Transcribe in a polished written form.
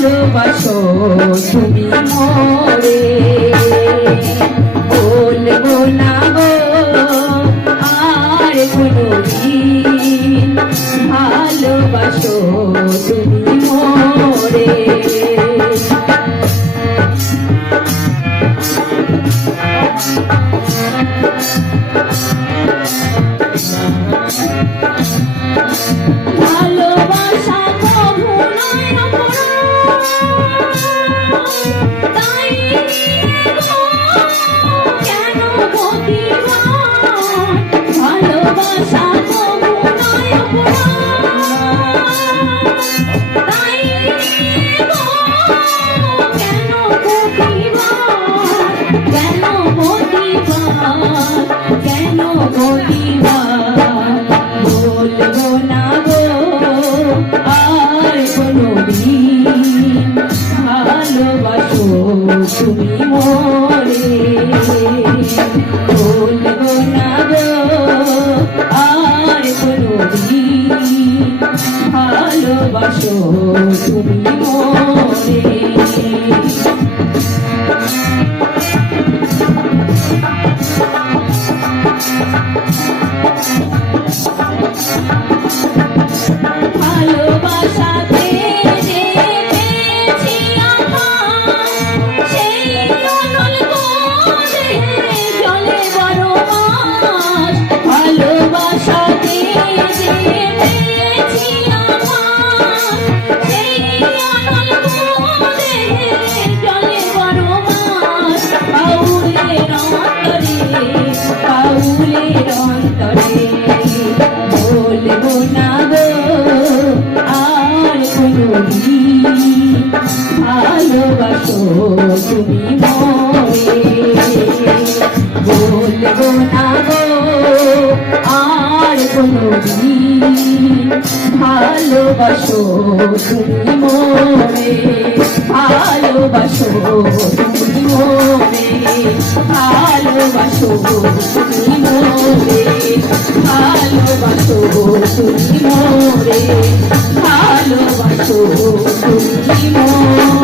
ভালোবাসো তুমি মোরে বলবো না গো আর কোনদিন ভালোবাসো তুমি মোরে ভালোবাসা কভু নয় তাই কেন গতিবান ভালোবাসা কভু নয় তাই কেন গতিবান কেন গতিবান কেন গতিবান বলবো না গো আর কোনদিন ভালোবাসো তুমি মোরে বলবো না গো আর কোনদিন ভালোবাসো তুমি মোরে ভালোবাসাতে যে পেয়েছি আমার সেই অনল করে চলে বড় মাস ভালোবাসাতে যে পেয়েছি আমার সেই অনল করে চলে বড় মাস পাউলের অন্তরে বলবো না গো আর কোনদিন ভালোবাসো তুমি মোরে বলবো না গো আর কোনদিন ভালোবাসো তুমি মোরে ভালোবাসো তুমি মোরে ভালোবাসো তুমি মোরে ভালোবাসো তুমি মোরে ভালোবাসো তুমি মোরে